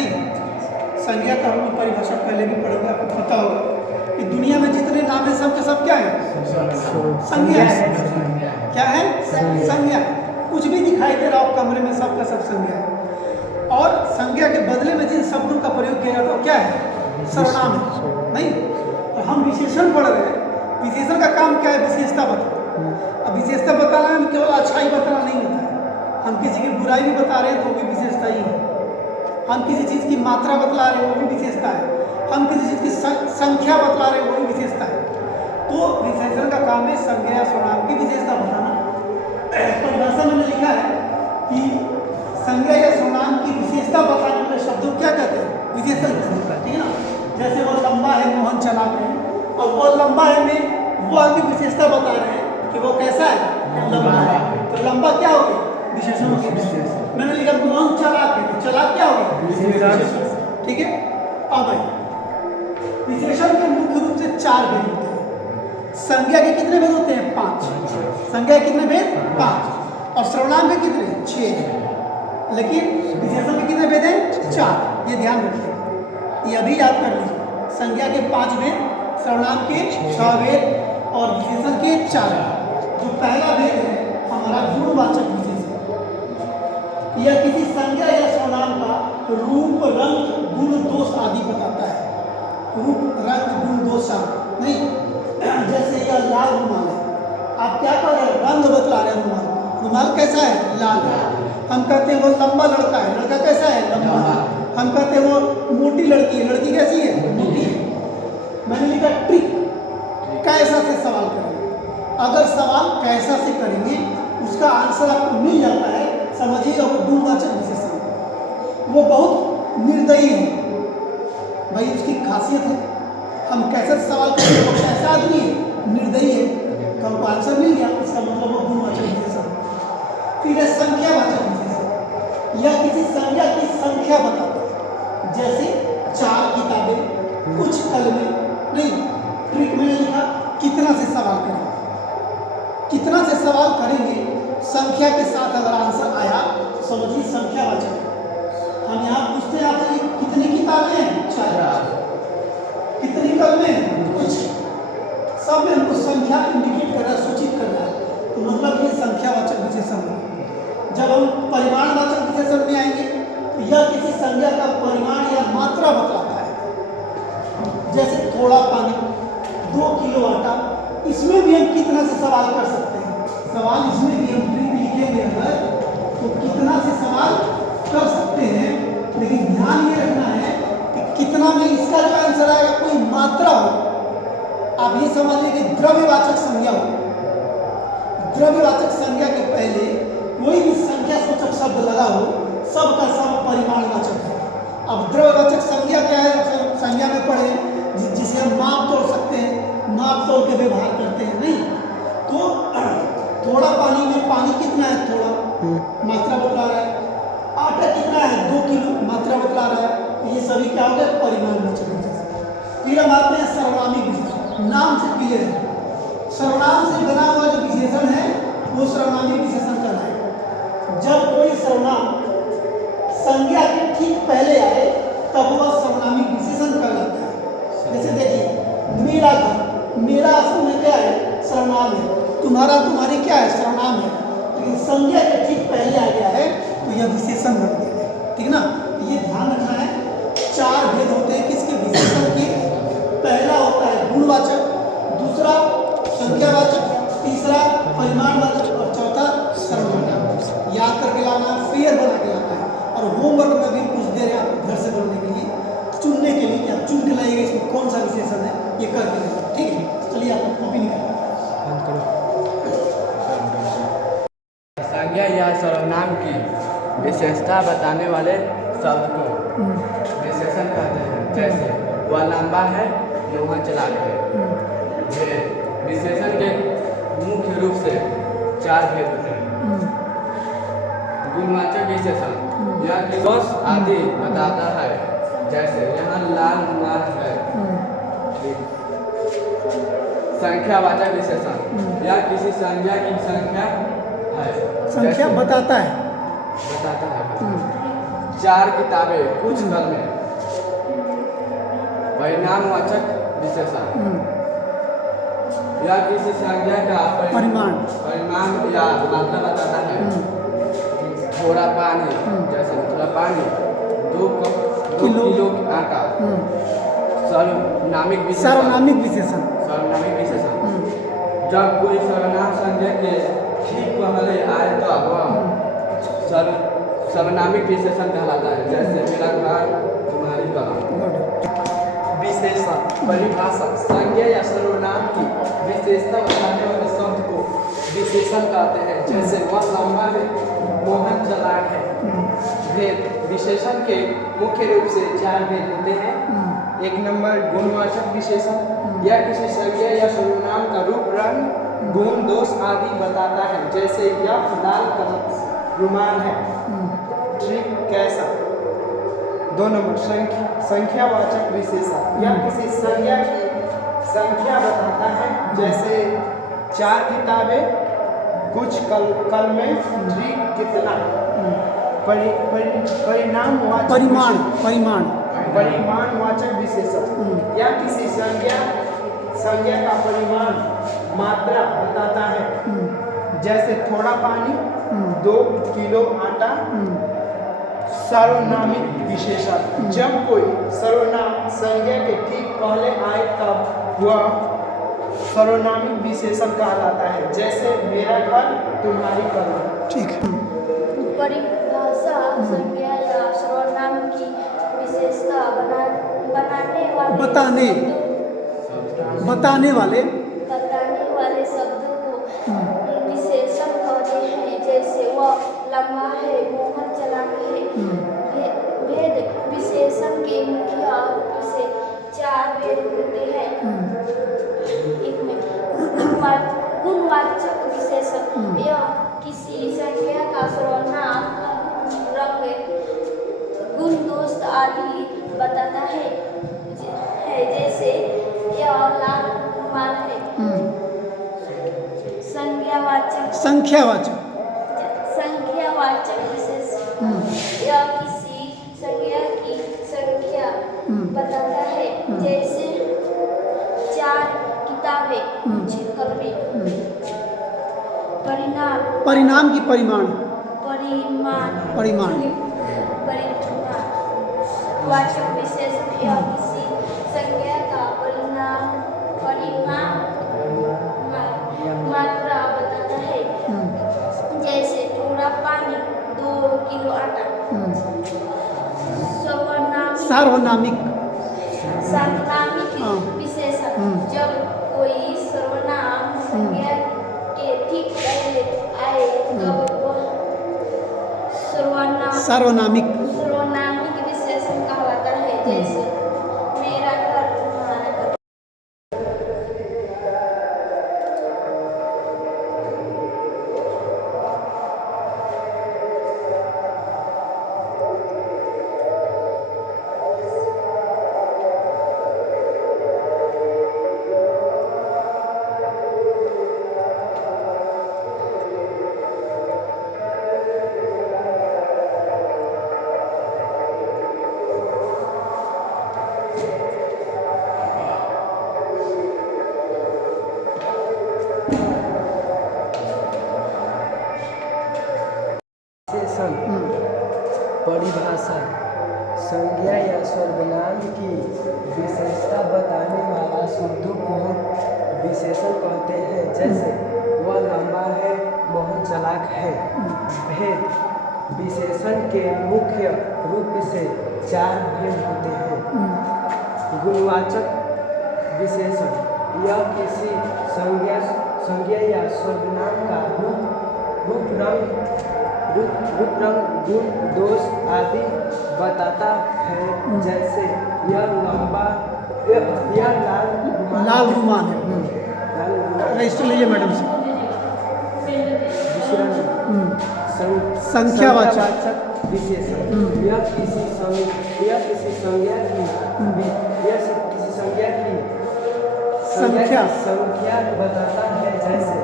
नहीं। संज्ञा का हम लोग परिभाषा पहले भी पढ़ोगे, आपको पता होगा कि दुनिया में जितने नाम है सब के सब क्या है? संज्ञा है। क्या है? संज्ञा। कुछ भी दिखाई दे रहा हो कमरे में, सबका सब संज्ञा है। और संज्ञा के बदले में जिन शब्दों का प्रयोग किया जाता है क्या है? सर्वनाम है। नहीं, और हम विशेषण पढ़ रहे हैं। विशेषण का काम क्या है? विशेषता बताना। अब विशेषता बताना में केवल अच्छाई बताना नहीं होता है। हम किसी की बुराई भी बता रहे हैं तो वो भी विशेषता ही है। हम किसी चीज़ की मात्रा बतला रहे हैं वो भी विशेषता है। हम किसी चीज़ की संख्या बतला रहे हैं वो भी विशेषता है। तो विशेषण का काम है संज्ञा या सर्वनाम की विशेषता बताना। परिभाषा में लिखा है कि संज्ञा या सर्वनाम की विशेषता बताने वाले शब्दों क्या कहते हैं? विशेषण कहते हैं, ठीक है ना। जैसे वो लंबा है, मोहन चालाक है, और वो लंबा है में वो आपकी विशेषता बता रहे हैं कि वो कैसा है? लंबा है। तो लंबा क्या हो गया? विशेषण हो गया। मैंने लिखा मोहन चालाक है, तो चालाक क्या हो गया? ठीक है। अब भाई विशेषण के मुख्य रूप से 4 भेद होते हैं। संज्ञा के कितने भेद होते हैं? 5। संज्ञा के कितने भेद? 5। और सर्वनाम के कितने? 6। लेकिन विशेषण के कितने भेद हैं? 4। ये ध्यान रखिए, ये अभी याद कर लीजिए। संज्ञा के 5 भेद, सर्वनाम के 6 भेद और विशेषण के 4 भेद। जो पहला भेद है हमारा गुणवाचक विशेषण। यह किसी संज्ञा या सर्वनाम का रूप, रंग, गुण, दोष आदि बताता है। रूप, रंग, गुण, दोष आदि नहीं। जैसे यह लाल रुमाल है, आप क्या कर रहे हैं? रंग बतला रहे हैं रुमाल। रुमाल कैसा है? लाल है। हम कहते हैं वो लंबा लड़का है, लड़का कैसा है? लंबा। हम कहते हैं वो मोटी लड़की है, लड़की कैसी है? मोटी है। मैंने लिखा ट्रिक, कैसा से सवाल करेंगे। अगर सवाल कैसा से करेंगे उसका आंसर आपको मिल जाता है, समझिएगा वो गुणवाचक विशेषण है। वो बहुत निर्दयी है भाई, उसकी खासियत है। हम कैसे सवाल करेंगे, वो कैसा आदमी है? निर्दयी है, तो हमको आंसर मिल गया, इसका मतलब वो गुणवाचक विशेषण है। फिर है संख्यावाचक विशेषण। यह किसी संज्ञा की संख्या बताता है। जैसे 4 किताबें, कुछ कलमें। नहीं, ट्रिक में लिखा कितना से सवाल करेंगे। कितना से सवाल करेंगे, संख्या के साथ अगर आंसर आया तो समझिए संख्यावाचक है। हम यहाँ पूछते हैं आपसे कितनी किताबें हैं? 4। कितनी कलमें हैं? कुछ। सब में हमको संख्या इंडिकेट कर रहा है, सूचित कर रहा है, तो मतलब ये संख्यावाचक विशेषण है। जब हम परिमाणवाचक विशेषण में आएंगे तो यह किसी संज्ञा का परिमाण या मात्रा बतलाता है। जैसे थोड़ा पानी, 2 किलो आटा। इसमें भी हम कितना से सवाल कर सकते हैं। सवाल इसमें भी हम ट्रिक लिखेंगे अगर तो कितना से सवाल कर सकते हैं, लेकिन ध्यान ये रखना है कि कितना में इसका जो आंसर आएगा कोई मात्रा हो। आप ये समझिए कि द्रव्यवाचक संज्ञा हो। द्रव्यवाचक संज्ञा के पहले कोई भी संख्या सूचक शब्द लगा हो, सब का सब परिमाणवाचक है। अब द्रव्यवाचक संज्ञा क्या है? संज्ञा में पढ़े जिसे हम माप तोड़ सकते हैं, माप तोड़ के व्यवहार करते हैं। नहीं तो थोड़ा पानी में पानी कितना है? थोड़ा, मात्रा बतला रहा है। आटा कितना है? 2 किलो, मात्रा बतला रहा है। तो ये सभी क्या हो गए? परिमाणवाचक विशेषण। फिर हम आते हैं सर्वनामिक विशेषण। नाम से क्लियर है, सर्वनाम से बना हुआ जो विशेषण है वो सर्वनामिक विशेषण कहलाएगा। जब कोई सर्वनाम संज्ञा के ठीक पहले आए तब वह सर्वनामिक विशेषण कहलाता है। जैसे देखिए मेरा घर, मेरा असल में क्या है? सर्वनाम है। तुम्हारा, तुम्हारी क्या है? सर्वनाम है। लेकिन संज्ञा के ठीक पहले आ गया है तो यह विशेषण बन गया है, ठीक ना। ये ध्यान रखना है। 4 भेद होते हैं किसके? विशेषण के। पहला होता है गुणवाचक, दूसरा संख्यावाचक, तीसरा परिमाणवाचक और चौथा सर्वनाम। याद करके लाना, फेयर बना के लाना है। और होमवर्क में भी कुछ देर है आपको घर से बनने के लिए, चुनने के लिए कि आप चुन के लाइएगा इसमें कौन सा विशेषण है, ये करके लाइएगा, ठीक है। चलिए आप कॉपी निकालिए। संज्ञा या सर्वनाम की विशेषता बताने वाले शब्द को विशेषण कहते हैं। जैसे वह लंबा है, मोहन चालाक है। विशेषण के मुख्य रूप से 4 भेद होते हैं। गुणवाचक विशेषण, यह कि दोष आदि बताता है। जैसे यहाँ लाल रुमाल है। संख्यावाचक विशेषण, यह किसी संज्ञा की संख्या है। संख्या बताता है। 4 किताबें, कुछ कलमें। परिणामवाचक विशेषण यह किसी संज्ञा का परिमाण या मात्रा बताता है। थोड़ा पानी, जैसे थोड़ा पानी, 2 किलो आटा। सर्वनामिक विशेषण जब कोई सर्वनाम संज्ञा के ठीक पहले आए तब वह सर्वनामिक विशेषण कहलाता है। जैसे मेरा घर, तुम्हारी कलम। विशेषण परिभाषा संज्ञा या सर्वनाम की विशेषता बताने वाले शब्द को विशेषण कहते हैं। जैसे वह लंबा है, मोहन चालाक है। भेद विशेषण के मुख्य रूप से 4 भेद होते हैं। 1 नंबर गुणवाचक विशेषण, यह किसी संज्ञा या सर्वनाम का रूप, रंग, गुण, दोष आदि बताता है। जैसे यह लाल रुमाल है, ठीक कैसा। 2 नंबर संख्यावाचक विशेषण, यह किसी संज्ञा की संख्या बताता है। जैसे 4 किताबें, कुछ कलमें, ठीक कितना। परिमाणवाचक विशेषण, यह किसी संज्ञा का परिमाण, मात्रा बताता है। जैसे थोड़ा पानी, 2 किलो आटा। सर्वनामिक विशेषण, जब कोई सर्वनाम संज्ञा के ठीक पहले आए तब वह सर्वनामिक विशेषण कहलाता है। जैसे मेरा घर, तुम्हारी कलम। ठीक है। परिभाषा संज्ञा या सर्वनाम की विशेषता बताने वाले शब्दों को विशेषण कहते हैं। जैसे वह लंबा है, मोहन चालाक है। भेद विशेषण के मुख्य रूप से 4 भेद होते हैं। एक में गुणवाचक विशेषण, यह किसी संज्ञा का सर्वनाम का रंग, गुण, दोष आदि बताता है। जैसे यह लाल रुमाल है। संख्यावाचक विशेषण, यह किसी संज्ञा की संख्या बताता है। जैसे 4 किताबें, कुछ कलमें। परिणाम की परिमाण वाचक विशेषण, यह किसी संज्ञा का परिमाण मात्रा बताता है। जैसे थोड़ा पानी, 2 किलो आटा। सार्वनामिक विशेषण, जब कोई सर्वनाम संज्ञा के ठीक पहले आए तब वह सर्वनामिक विशेषण कहलाता है। जैसे मेरा घर, तुम्हारा घर। परिभाषा संज्ञा या सर्वनाम की विशेषता बताने वाला शब्दों को विशेषण कहते हैं। जैसे वह लंबा है, मोहन चालाक है। भेद विशेषण के मुख्य रूप से 4 भेद होते हैं। गुणवाचक विशेषण, यह किसी संज्ञा या सर्वनाम का रूप, रंग, गुण, दोष आदि बताता है। जैसे यह लाल रुमाल है। रजिस्टर लीजिए मैडम से। दूसरा संख्यावाचक विशेषण, यह किसी संज्ञा की संख्या बताता है। जैसे